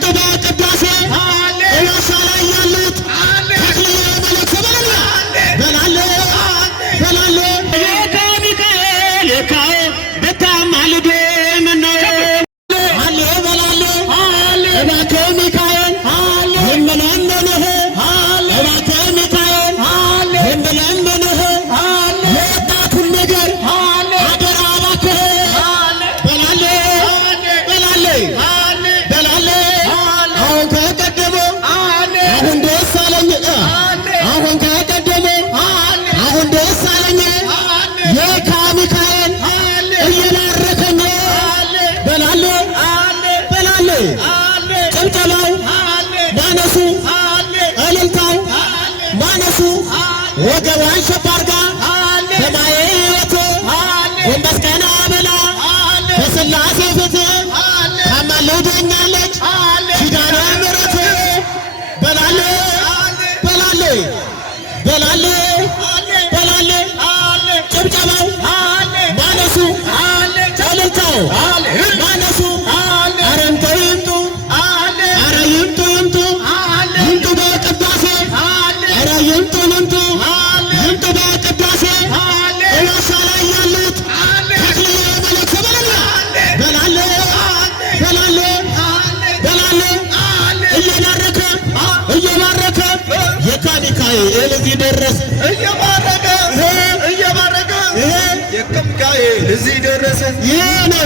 ይምጡ በቅዳሴ እዋሳ ላይ ያሉት ተክልዬ መለኮ በላለ በላለ የሚካኤል የካው በታማልዶ ምነው አለ በላለ እባክህ ሚካኤል የምለምንህ እባክህ ሚካኤል የምለምንህ የወጣቱን ነገር አደራ እባክህ በላለ በላለ በላለ አሁን ከቀደመው አሁን ደስ አለኝ አሁን ከቀደመው አሁን ደስ አለኝ የካ ሚካኤል እየባረከኝ በላለ በላለ ጭብጨባው ማነሱ እልልታው ማነሱ ወገቧን ሸብ አድርጋ በማየ ሕይወት ጎንበስ ቀና ብላ በሥላሴ ፊት ታማልደኛለች ኪዳነ ምሕረት በላለ በላለ በላለ በላለ ጭብጨባው ማነሱ እልልታው ማነሱ ኧረ እንተው ይምጡ ኧረ ይምጡ ይምጡ ይምጡ በቅዳሴ ኧረ ይምጡ ይምጡ ይምጡ በቅዳሴ እዋሳ ላይ ያሉት ተክልዬ መለኮ በላለ በላለ በላለ እየባረከ እየባረከ የካ ሚካኤል እዚህ ደረሰ እየባረከ የካ ሚካኤል እዚህ ደረሰ ይሄ ነው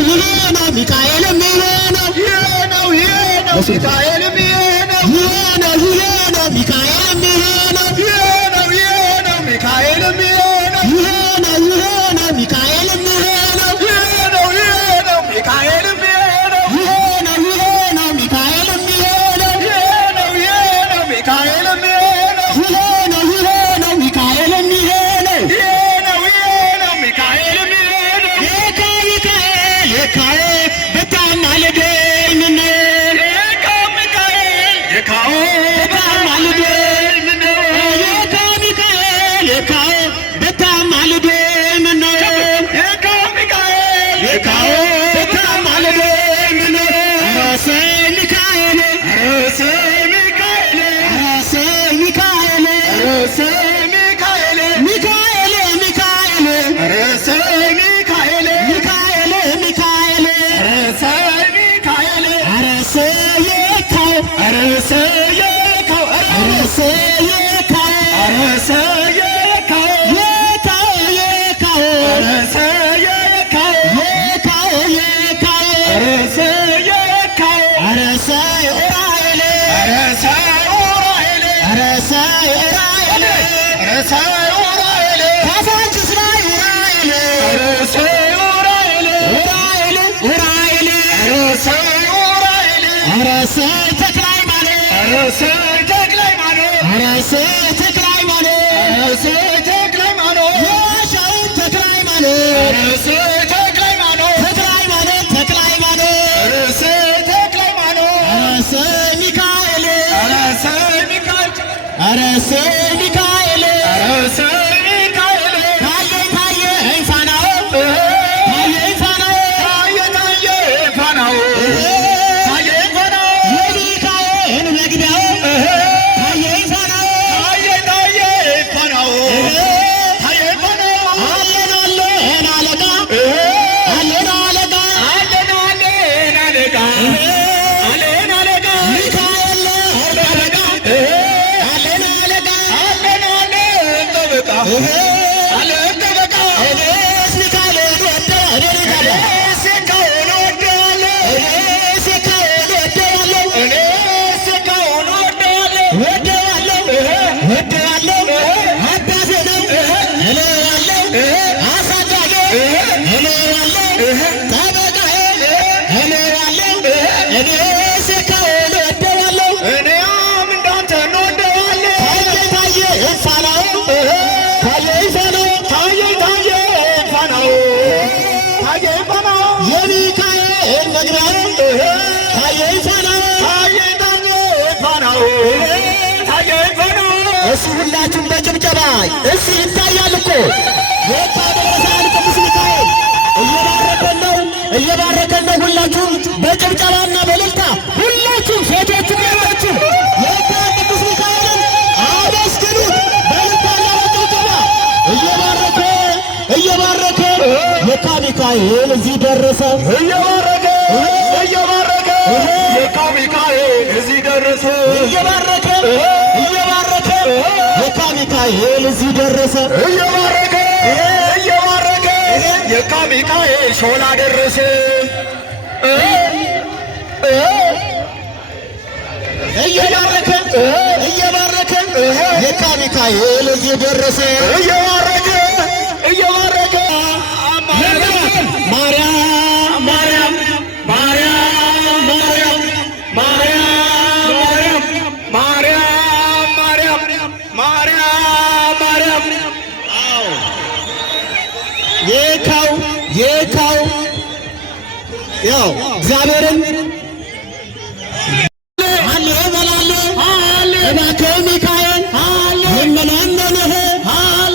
ሚካኤልም ይሄ ነው ሚካኤልም ይሄ ነው ሚካኤልም ይሄ ነው ሚካኤልም ይሄ ነው ሚካኤልም ይሄ ነው ሚካኤልም ይሄ ነው ሚካኤልም ይሄ ነው ሚካኤልም ይሄ ነው ሚካኤልም ይሄ ነው ሚካኤልም ይሄ ነው የካው በታማልደኝ ምነው የካው ሚካኤል የካው በታማልደኝ ምነው የካው ሚካኤል የካው በታማልደኝ ምነው የካው ሚካኤል የካው በታማልደኝ ምነው ራሴ ሚካኤል ራሴ ሚካኤል ራሴ ሚካኤል ራሴ ሚካኤል ሚካኤል ሚካኤል ራሴ ሚካኤል ሚካኤል ሚካኤል ራሴ ሚካኤል ራሴ የካው ራሴ የካው ራሴ የካው ራሴ የካው የካው ራሴ የካው የካው ራሴ የካው ራሴ ኡራኤል ራሴ ኡራኤል ራሴ ኡራኤል ራሴ ኡራኤል ካሳንችስ ላይ ኡራኤል ራሴ ኡራኤል ኡራኤል ኡራኤል ራሴ ኡራኤል ራሴ ተክለ ሃይማኖት ራሴ ተክለ ሃይማኖት ራሴ ተክለ ሃይማኖት ራሴ ተክለ ሃይማኖት የዋሻው ተክለ ሃይማኖት ራሴ ተክለ ሃይማኖት ተክለ ሃይማኖት ተክለ ሃይማኖት ራሴ ተክለ ሃይማኖት ራሴ ሚካኤል ራሴ ሚካኤል ራሴ ሚካኤል ራሴ ሚካኤል ታየ ፋናው ታየ ፋናው የሚካኤል መግቢያው ታየ ፋናው አለን አለቃ አለን አለቃ ሚካኤል አለቃ አለን አለቃ አለን ጠበቃ እኔስ ሚካኤልን ወደዋለሁ አባቴ ነው እለዋለሁ አሳዳጊ እለዋለሁ ጠበቃዬ እለዋለሁ እኔስ ሚካኤልን ወደዋለሁ እኔም እንዳንተ እንወደዋለን ታየ ፋናው የሚካኤል መግቢያው ታየ ፋናው እሱ ሁላችሁም በጭብጨባ እሱ ይታያል እኮ የታደረሳን ቅዱስ ሚካኤል እየባረከን ነው። ሁላችሁም በጭብጨባና በእልልታ ሁላችሁም ሴቱ ሚካኤል እዚህ ደረሰ እየባረከ እየባረከ የካ ሚካኤል እዚህ ደረሰ እየባረከ እየባረከ የካ ሚካኤል እዚህ ደረሰ እየባረከ እየባረከ የካ ሚካኤል ሾላ ደረሰ እየባረከ እየባረከ የካ ሚካኤል እዚህ ደረሰ እየባረከ እየባረከ ማርያም ማርያም ማርያም ማርያም ማርያም ማርያም ማርያም ማርያም ማርያም የካው ያው እግዚአብሔርን አለ በላለ እባክህ ሚካኤል የምለምንህ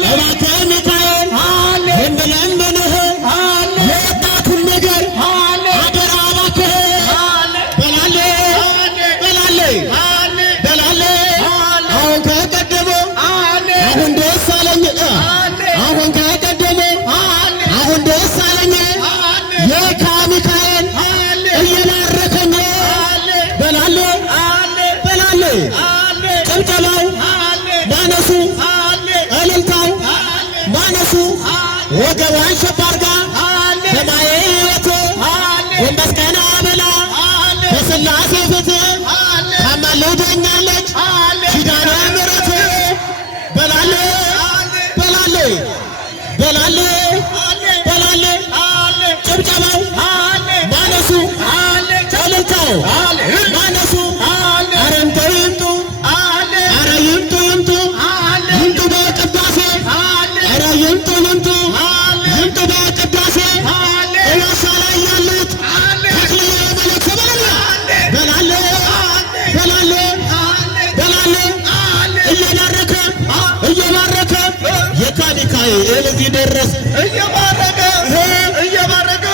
እባክህ ሚካኤል የምለምንህ የወጣቱን ነገር አደራ እባክህ በላለ በላለ በላለ አሁን ከቀደመው አሁን ደስ አለኝ አሁን ከቀደመው አሁን ደስ አለኝ የካ ሚካኤል እየባረከኝ በላለ በላለ ጭብጨባው ማነሱ እልልታው ማነሱ ወገቧን ሸብ አድርጋ በማየት ጎንበስ ቀና ብላ በሥላሴ ፊት ታማልደኛለች ኪዳነ ምሕረት በላለ በላለ በላለ በላለ ጭብጨባው ማነሱ እልልታው ማነሱ ኧረ እንተው ይምጡ ኧረ ይምጡ ይምጡ ይምጡ በቅዳሴ ኧረ ይምጡ ይምጡ ይምጡ በቅዳሴ እያሳ ላይ ያሉት ተክልዬ መለክሰ በላለ በላለ በላለ እየባረከ እየባረከ የካ ሚካኤል እዚህ ደረሰ እየባረከ እየባረከ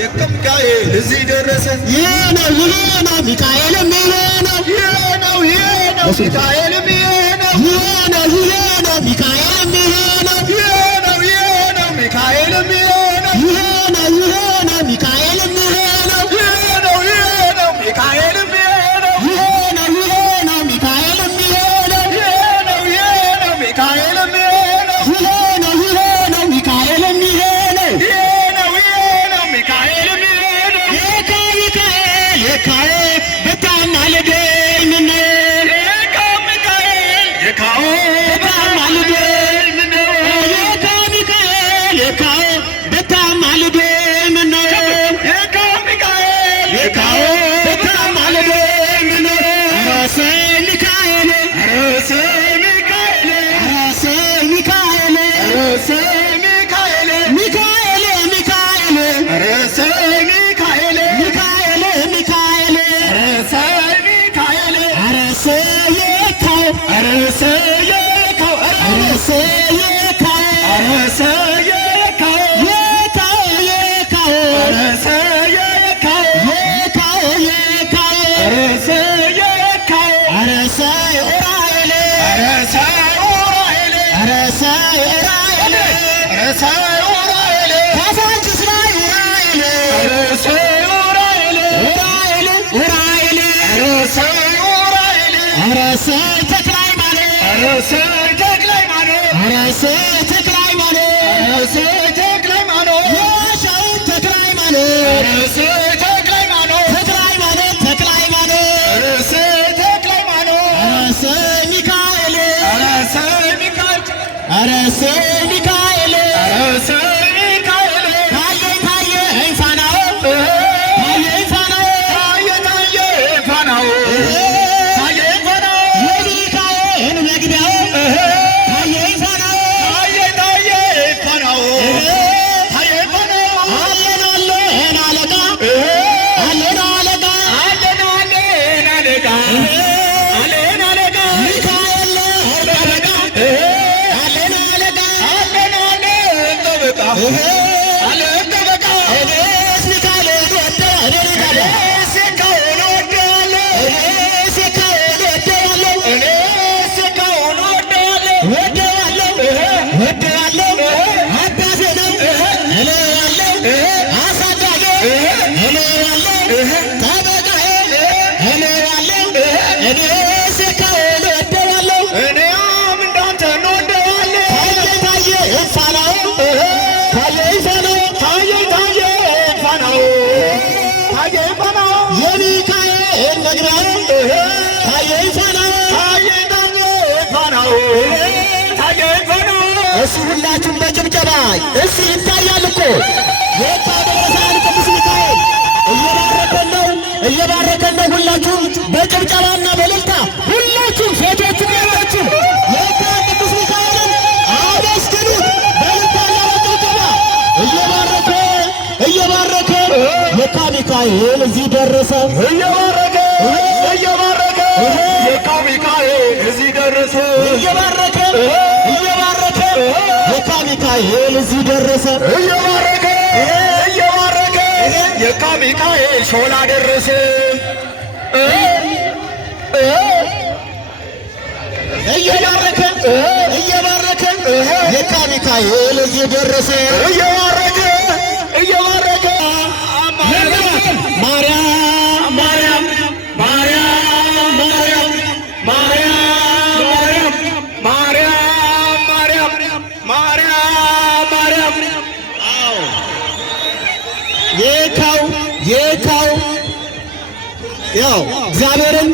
የካ ሚካኤል እዚህ ደረሰ ይሄ ነው ሚካኤልም ይሄ ነው ሚካኤልም ይሄ ነው ሚካኤልም ይሄ ነው ሚካኤልም ይሄ ነው ሚካኤልም ይሄ ነው ሚካኤልም ይሄ ነው ሚካኤልም ይሄ ነው ሚካኤልም ይሄ ነው ሚካኤልም ይሄ ነው ሚካኤልም ይሄ ነው የካ ሚካኤል የካዬ በታማልደኝ ምነው የካ ሚካኤል የካው በታማልደኝ ምነው የካ ሚካኤል የካዬ በታማልደኝ ምነው የካ ሚካኤል የካዬ በታማልደኝ ምነው ራሴ ሚካኤል ራሴ ሚካኤል ራሴ ሚካኤል ራሴ ሚካኤል ሚካኤል ሚካኤል ራሴ ሚካኤል ሚካኤል ሚካኤል ራሴ ሚካኤል አረሰ የካው ራሴ የካው አረሰ የካው ራሴ የካው የካው የካው ራሴ የካው የካው የካው ራሴ የካው አረሰ ኡራኤል ራሴ ኡራኤል አረሰ ኡራኤል ራሴ ኡራኤል ካሳንችስ ላይ ኡራኤል ራሴ ኡራኤል ኡራኤል ኡራኤል ራሴ ኡራኤል አረሰ ተክለ ሃይማኖት ራሴ ተክለ ሃይማኖት አረሰ ተክለ ሃይማኖት ራሴ ተክለ ሃይማኖት የዋሻው ተክለ ሃይማኖት ራሴ ተክለ ሃይማኖት ተክለ ሃይማኖት ተክለ ሃይማኖት ራሴ ተክለ ሃይማኖት አረሰ ሚካኤል ራሴ ሚካኤል አረሰ ሚካኤል ራሴ ሚካኤል ታየ ታየ ፋናው ታየ ፋናው ታየ ታየ ፋናው ታየ ፋናው የሚካኤል መግቢያው ታየ ፋናው ታየ ታየ ፋናው ጠበቃዬ እኔ ያለው እኔ ሴካውን ወደዋለሁ እኔም እንዳንተ እንወደዋለን። ታየ ፋናው ታየ ፋናው የሚካኤል መግቢያው ታየ ፋናው እሱ ሁላችሁም በጭብጨባ እሱ ይታያል እኮ የታደረሳን ቅዱስ ሚካኤል እየባረከን ነው። ሁላችሁም በጭብጨባና በእልልታ ሁላችሁም ሴቶችም ያላችሁ የታ ቅዱስ ሚካኤልን አመስግኑት። በእልልታና በጭብጨባ እየባረከ የካ ሚካኤል እዚህ ደረሰ። እየባረከ የካ ሚካኤል እዚህ ደረሰ። እየባረከ የካ ሚካኤል እዚህ ደረሰ። እየባረከ የካ ሚካኤል ሾላ ደረሰ። እየባረከ የካ ሚካኤል እዚህ ደረሰ። እየባረከ የካው ያው እግዚአብሔርን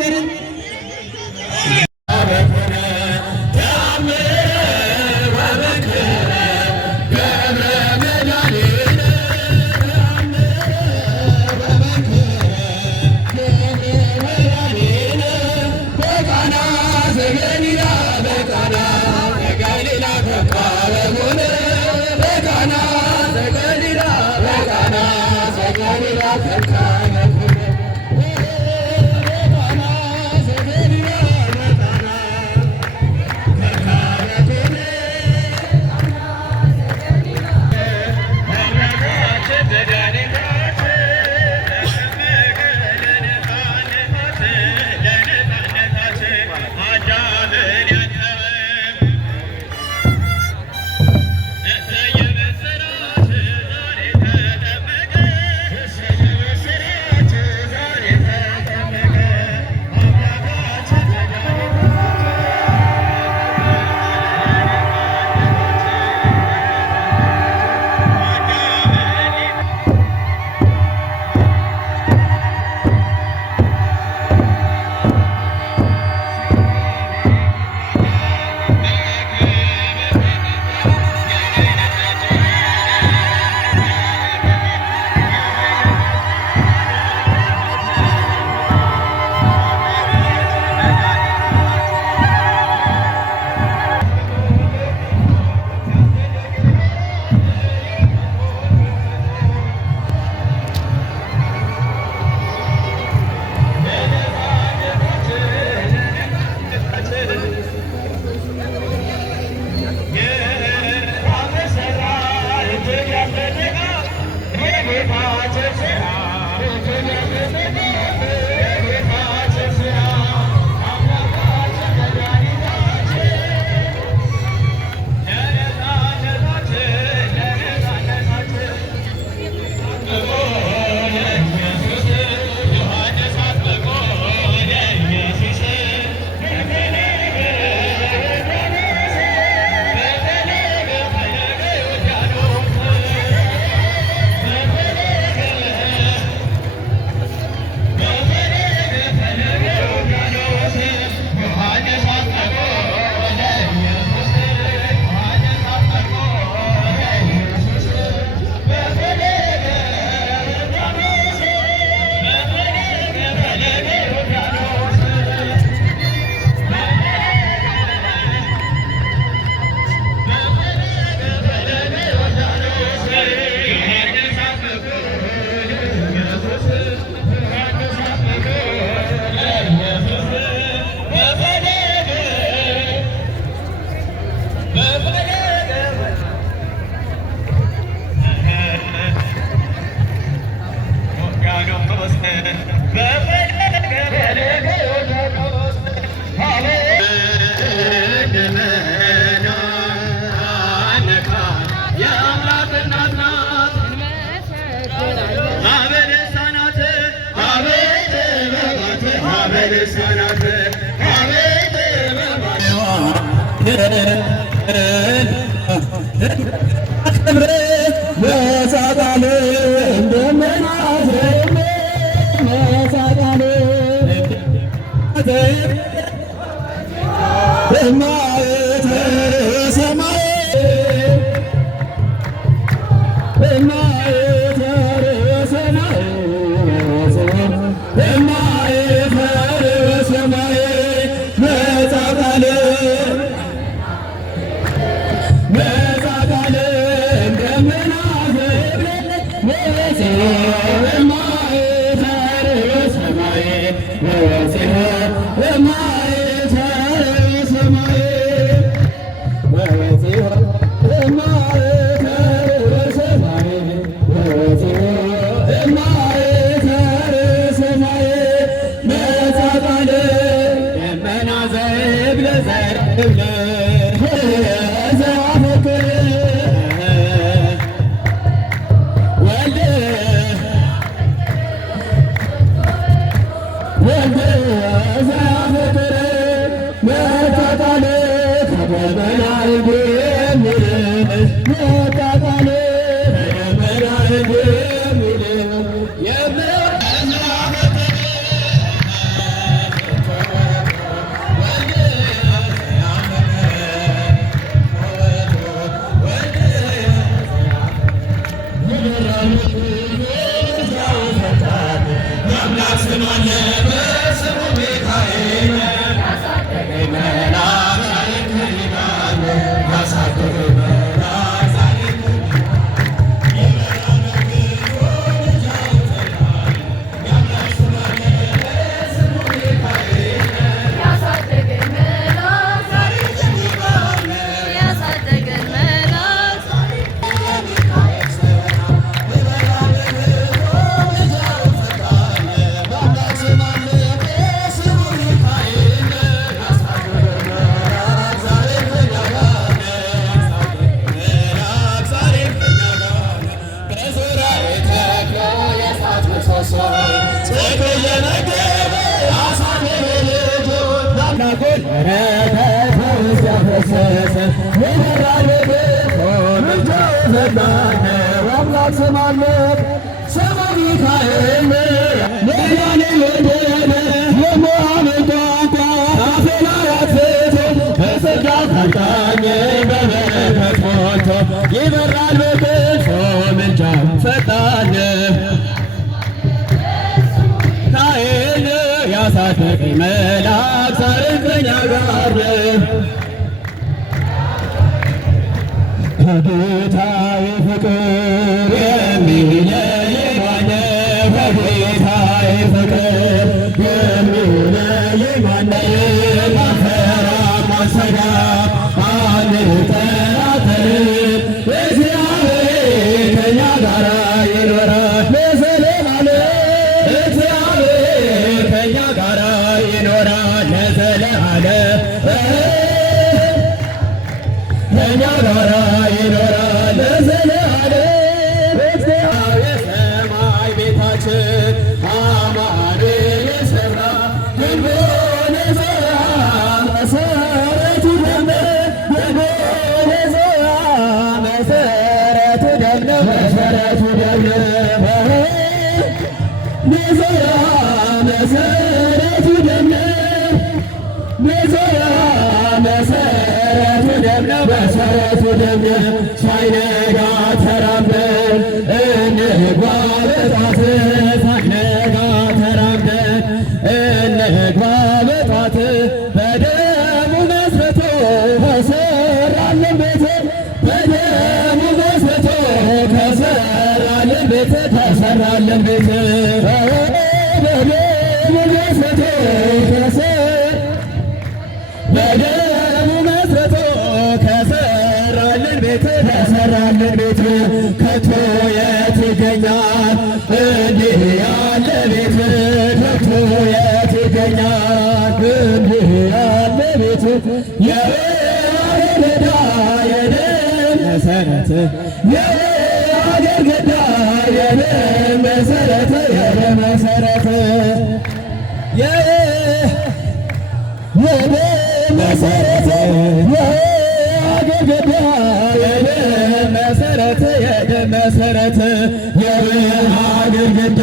ይበራል በክንፎ ምልጃው ፈጣን ካህን ያሳደገኝ መልአክ ዛሬም ከእኛ ጋር ከጌታዬ ፍቅር የሚለየኝ ማነው? ከጌታዬ ፍቅር የሚለየኝ ማነው? ማፈራ ማሰጋ አንጠራጠርም እግዚአብሔር ከእኛ ጋር ይኖራል ለዘለዓለም። እግዚአብሔር ከእኛ ጋር ይኖራል ለዘለዓለም። ከእኛ ጋር ይኖራል ለዘለዓለም። እግዚአብሔር ሰማይ ቤታችን አማኑኤል የሠራ ግንቡን የሠራ መሠረቱ ደም ግንቡን የሠራ መሠረቱ ደም መሠረቱ ደም የሠራ መሠረቱ ደም የሠራ መሠረቱ ደም መሠረቱ ደም ሳይነጋ ተራምደን እንግባ በጧት ሳይነጋ ተራምደን እንግባ በጧት በደሙ መስርቶ ከሠራልን ቤት በደሙ መስርቶ ከሠራልን ቤት ከሠራልን ቤት በደሙ መስርቶ በደሙ መስርቶ ከሠራልን ቤት ከሠራልን ቤት ከቶ የት ይገኛል እንዲህ ያለ ቤት? ከቶ የት ይገኛል እንዲህ ያለ ቤት? የአገር ገዳ የደም መሠረት የአገር ገዳ የደም መሠረት የደም መሠረት መሠረት የአገር ገዳ የደም መሠረት የደም መሠረት የአገር ገዳ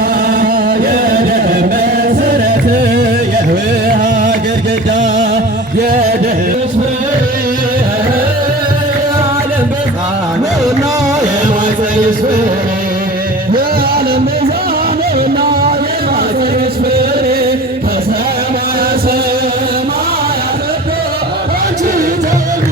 የደም መሠረት የአገር ቤዛነውና የማኅፀንሽ ፍሬ ከሰማየ ሰማያት ወርዶ አንቺ ተወልዶ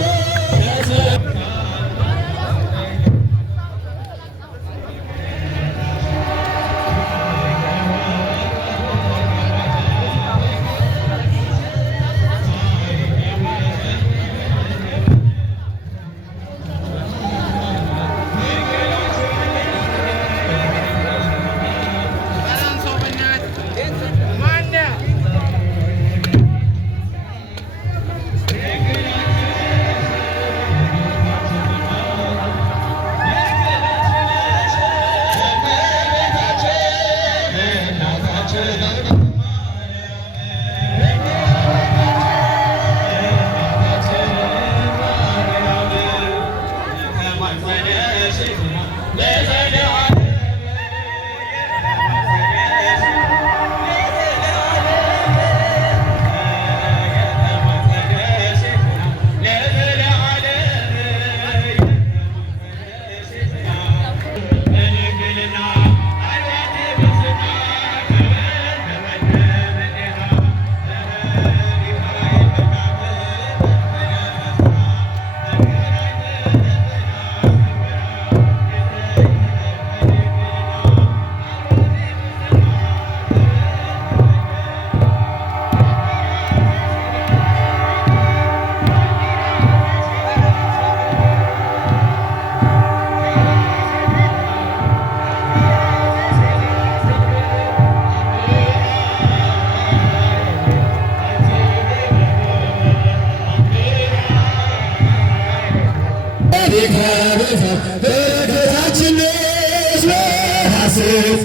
በረከታችን ነሽ በሐሴት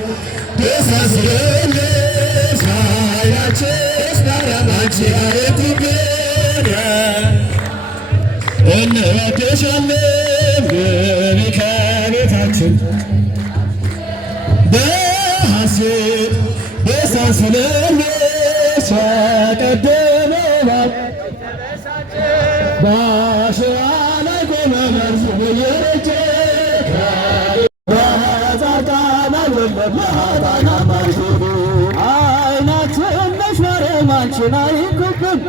ደሳስረንሽ ኃይላችንሽ ማርያም አንቺ አይኩብን እንወድሻለን ከቤታችን በሐሴት ደሳስረንሽ ቀደመናል በአሸዋ ላይ ቆመናል በየረጀ አይናችን ነሽ ማርያም አንቺን አይንኩብን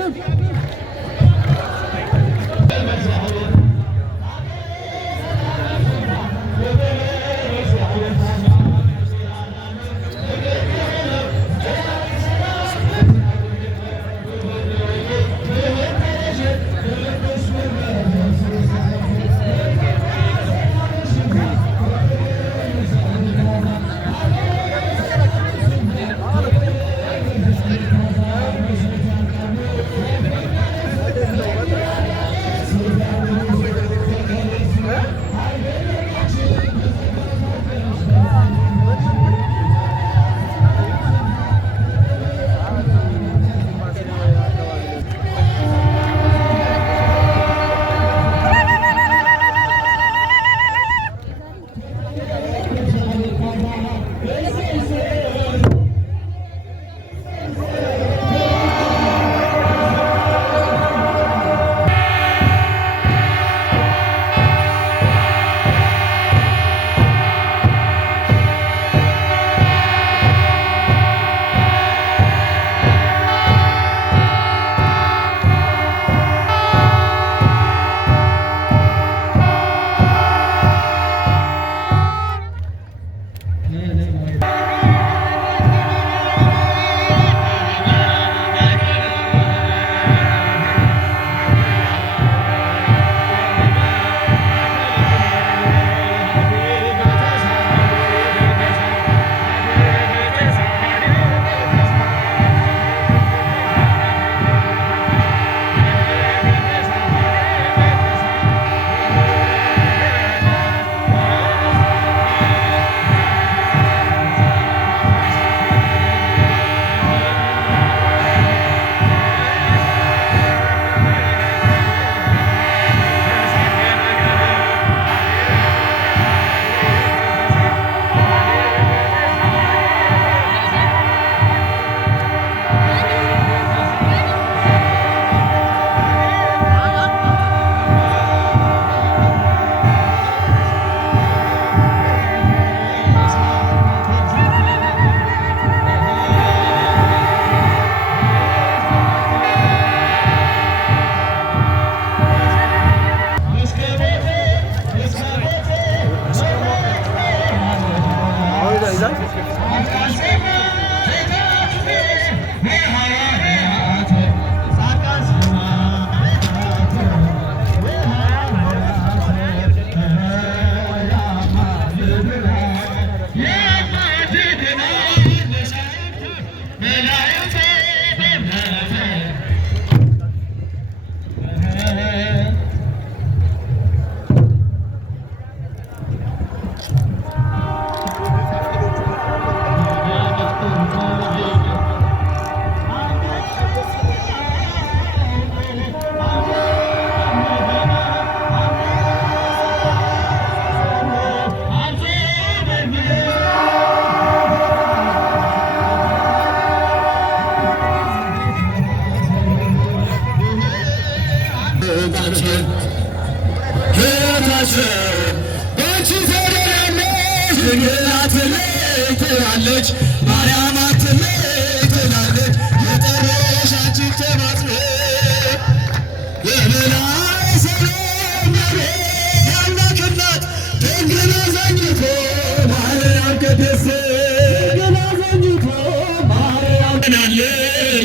ትላለች ማርያም አትለይ ትላለች የጠራሻችን ተማጽኖ የበላይ ሰላም የአምላክ እናት ድንግል አዛኝቶ ማርያም ቅድስት ድንግል አዛኝቶ ማርያም ናለ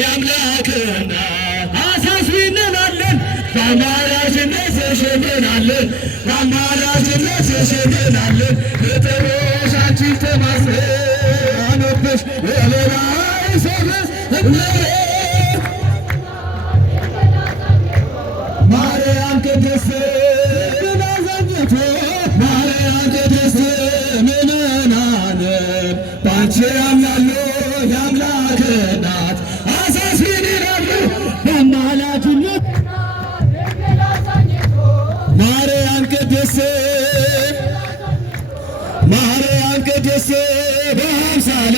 የአምላክ እናት አሳስቢንናለን በአማላጅነት ተሸፍናለን በአማላጅነት ተሸፍናለን የጠራሻችን ተማጽኖ ማርያም ቅድስት አዛኝቶ ማርያም ቅድስት ምእመናን ባንቺ ያምናሉ የአምላክ እናት አሳስቢን ይላሉ በአማላጅነት ማርያም ቅድስት ማርያም ቅድስት በአምሳለ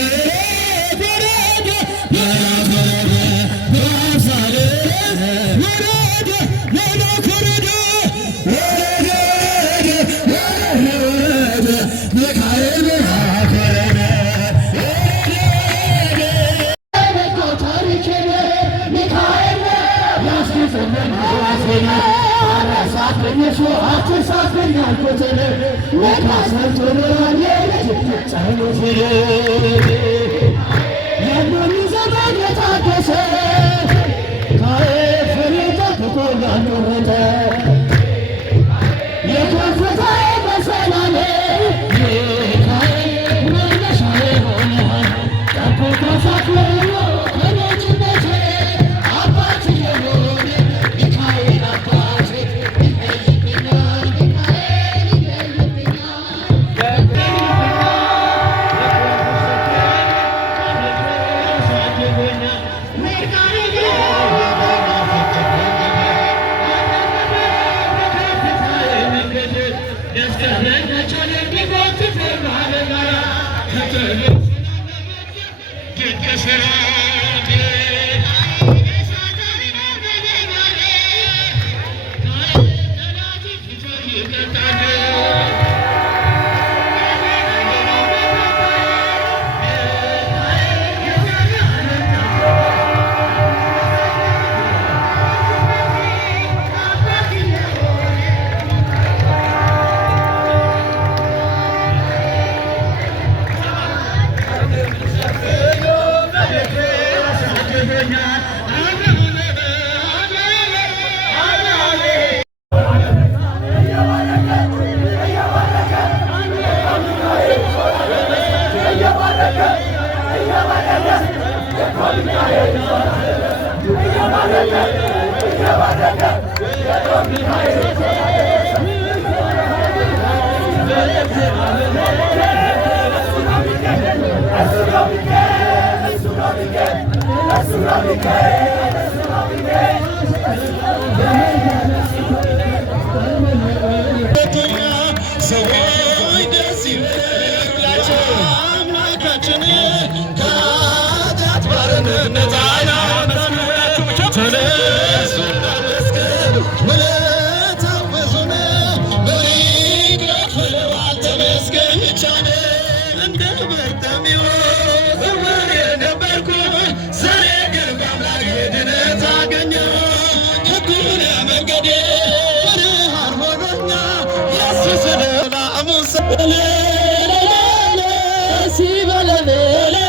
ሲበለኔ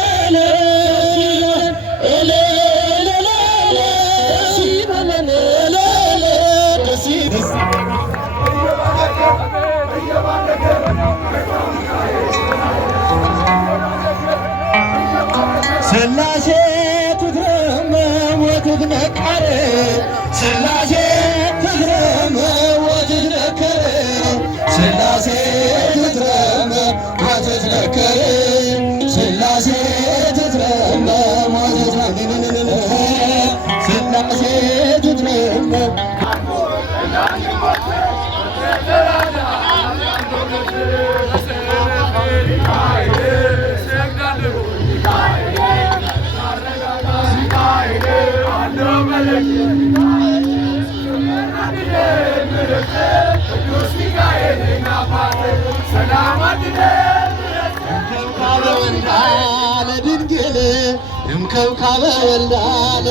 ሥላሴ ትትረመም ወትትነከር ሥላሴ ትትረመም ወትትነከር ሥላሴ ትትረመም ወትትነከር ሥላሴ ትትረመም ወትትነከር ሥላሴ ትትረመም እምከብካበ ወልዳለ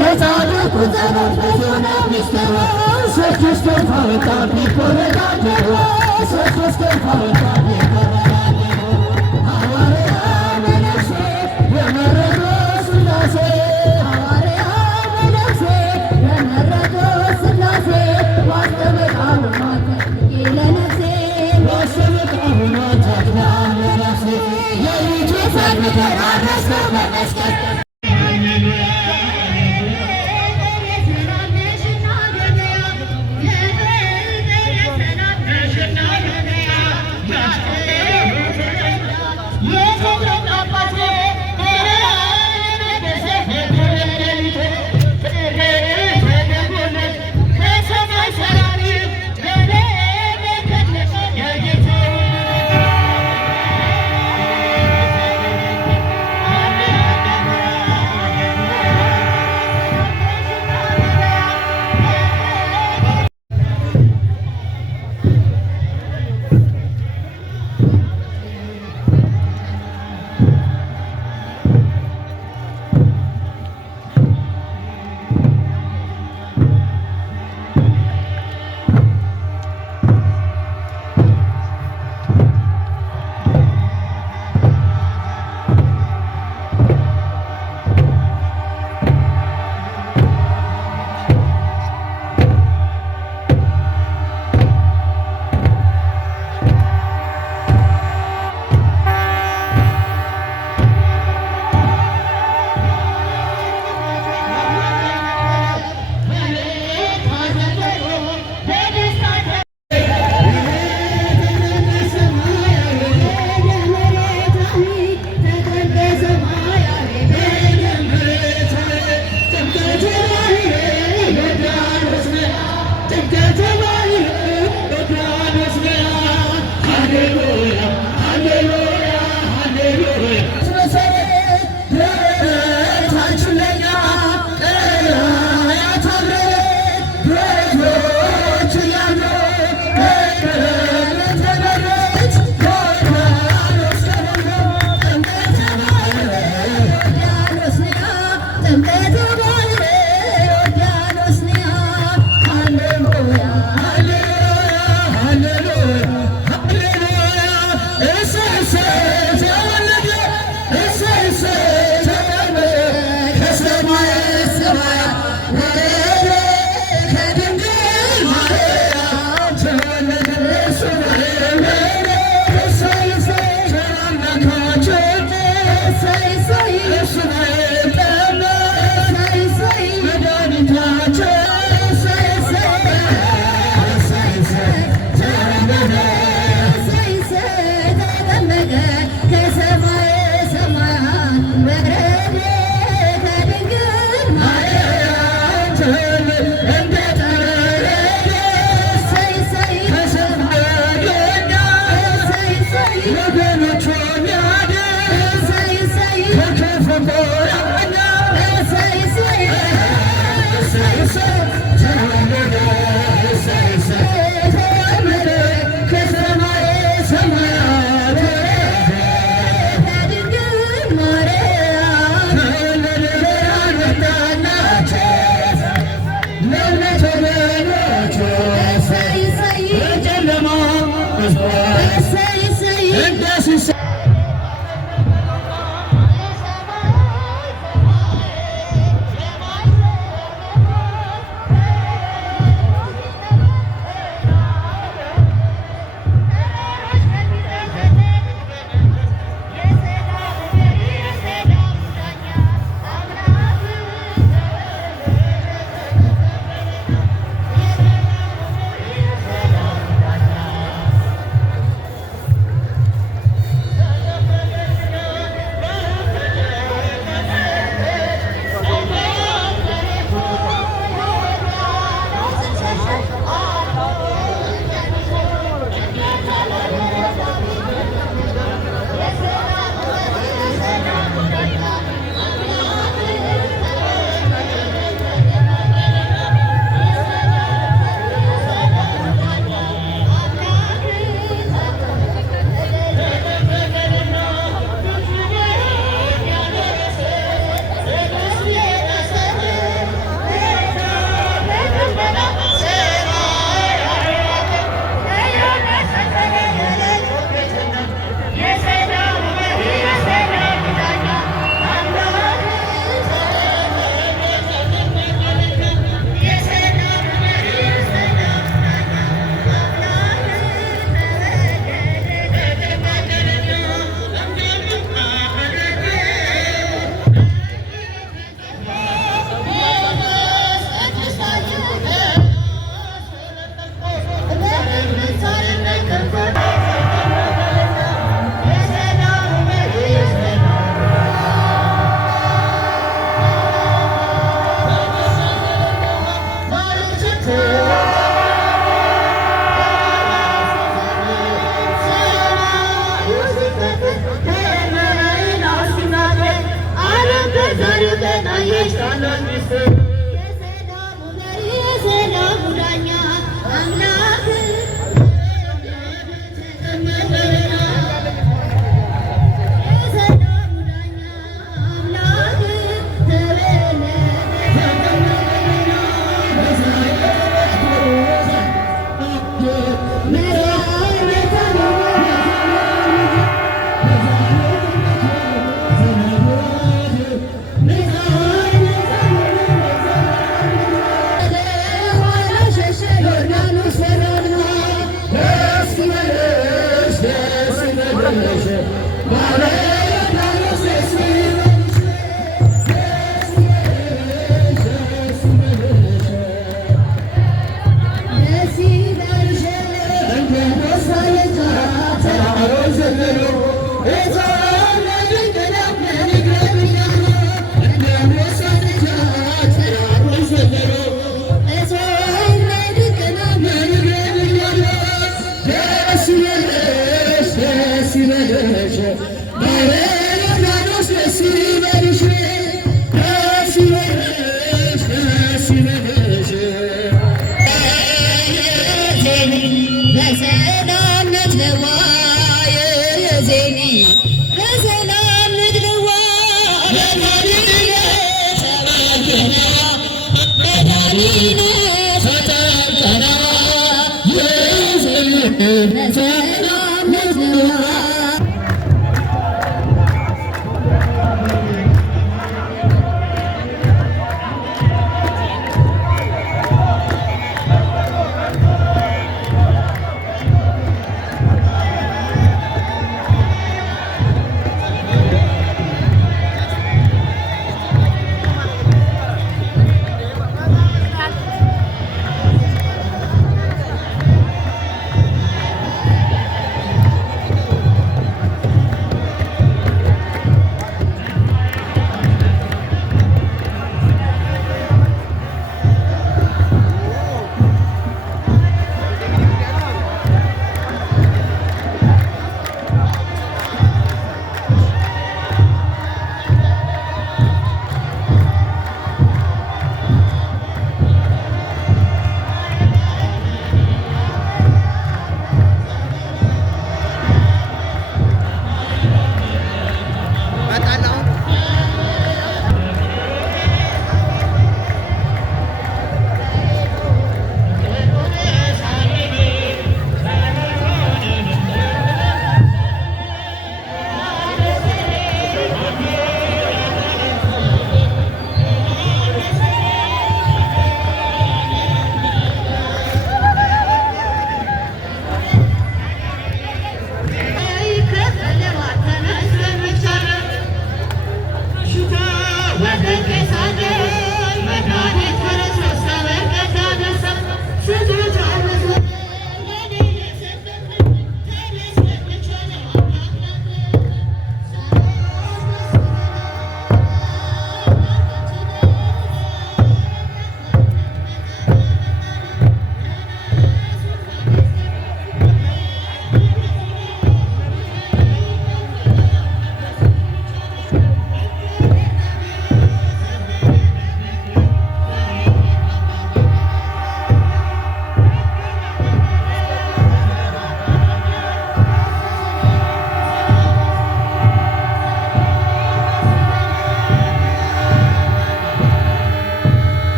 የጻድቁ ጸሎት ብዙ ነው ሚስጥሩ ስድስት ፈወጣ ቢቆረጣደሩ ስድስት ፈወጣ ቢቆረጣደሩ ሐዋርያ መነኩሴ የመረጦ ሥላሴ ሐዋርያ መነኩሴ የመረጦ ሥላሴ ዋስተበቃሉ ለነፍሴ ዋስተበቃሉ ተድላ ለነፍሴ የይቱ ፈርተራረሰ በመስቀል ወገኖቹን ያድን ከክፉ ጎራ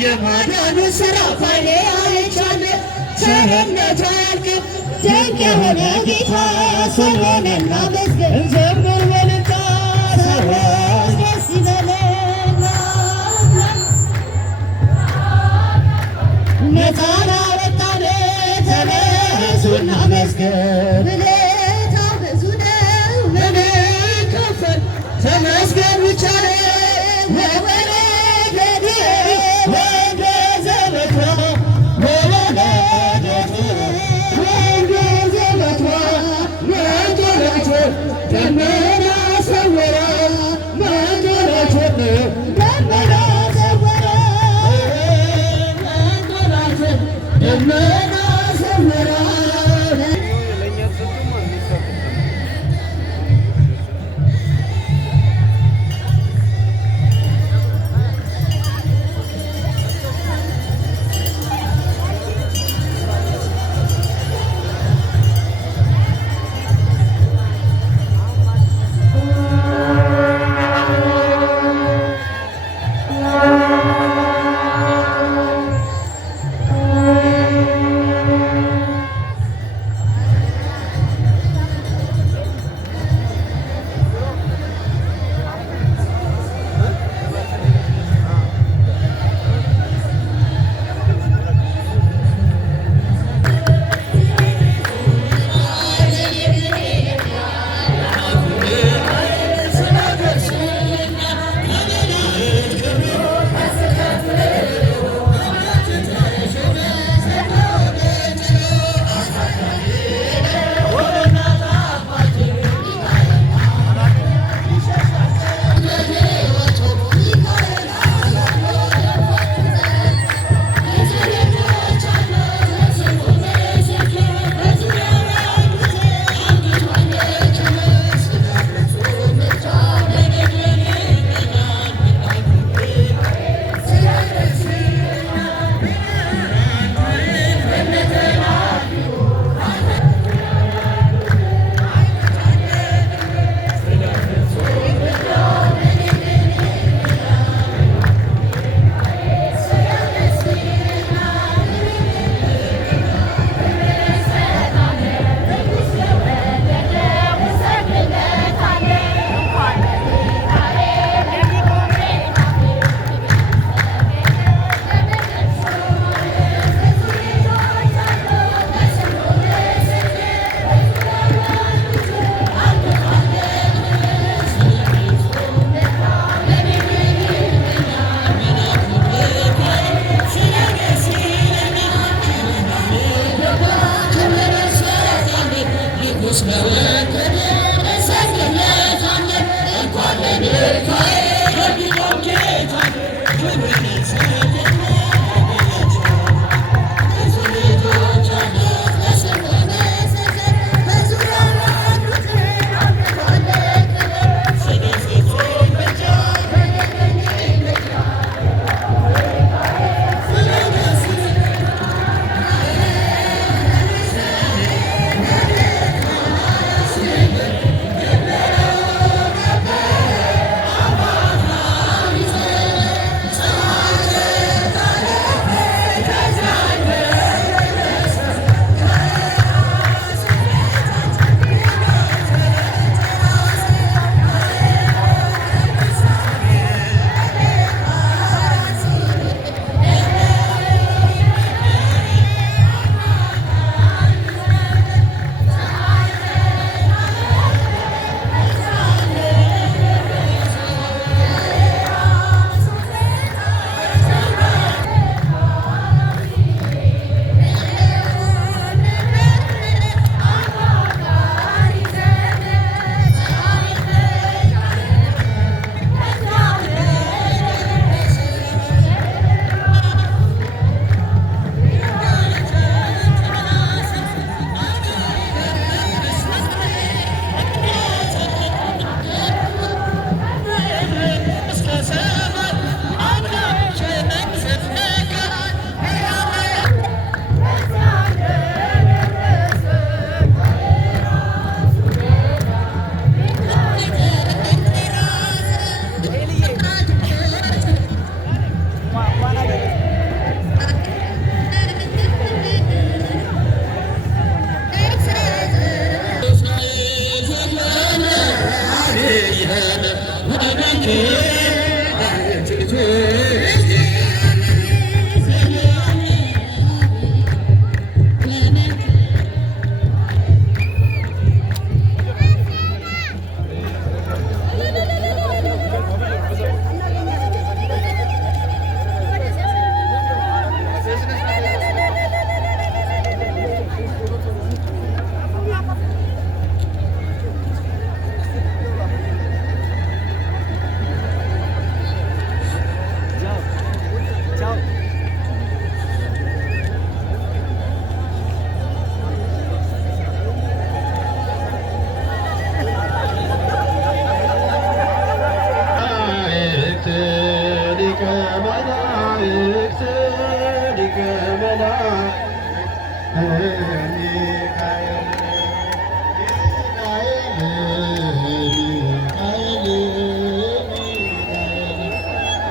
የማዳኑ ሥራ ባይኔ አይቻለሁ። ቸርነቱ አያልቅም ድንቅ የሆነ ጌታ ስለሆነና መስገን እንዘምር በልልታ ሰዎች ደስ ይበለን። ነፃ ላወጣን ተነሱና መስገን ውለታው ብዙ ነው ምን ከፈል ተመስገን ብቻ ነው ደመና ሰወራ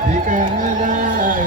ሊቀ መላእክት